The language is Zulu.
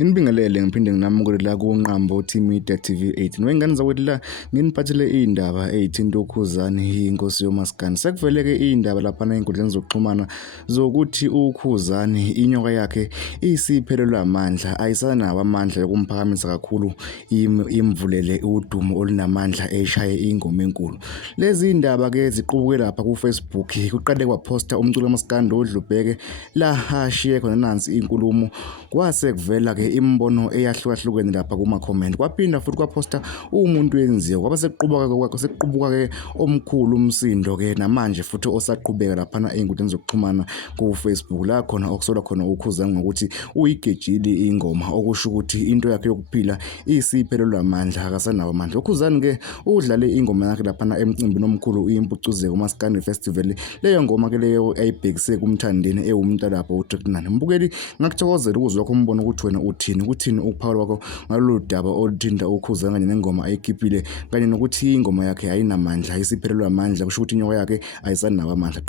Inibingelele ngiphinde nginamukele la kuNqambo Media TV18. Wengane zakwethu la nginiphathele indaba ezithinta uKhuzani inkosi yomaskandi. Sekuvele-ke indaba lapha ey'nkundleni zokuxhumana zokuthi uKhuzani inyoka yakhe isiphelelwe amandla, ayisanawo amandla yokumphakamisa kakhulu imvulele udumo olunamandla eshaye ingoma enkulu. Lezi indaba-ke ziqubuke lapha ku-Facebook, kuqale kwaposta umculi kamaskandi uDlubheke la hashiye khona nansi inkulumo, kwase kuvela-ke imibono eyahlukahlukene lapha kuma-comment. Kwaphinda futhi kwaposta umuntu wenziwa kwaba sekuqubuka-ke omkhulu umsindo-ke namanje futhi osaqhubeka laphana ey'nkundleni zokuxhumana ku-Facebook la khona okusolwa khona uKhuzani ngokuthi uyigejile ingoma, okusho ukuthi into yakhe yokuphila isiphelelwe amandla, akasanawo amandla. uKhuzani-ke udlale ingoma yakhe laphana emcimbini omkhulu impucuzeko umaskandi festival. Leyo ngoma-ke leyo ayibhekise kumthandeni ewumntalapho uTrackman. Mbukeli, ngakuthokozela ukuzwa wakho umbono ukuthi wena ukuthini ukuphawula kwakho ngalolu daba oluthinta uKhuzani kanye nengoma ayikhiphile, kanye nokuthi ingoma yakhe ayinamandla, isiphelelwe amandla, kusho ukuthi inyoka yakhe ayisanawo amandla.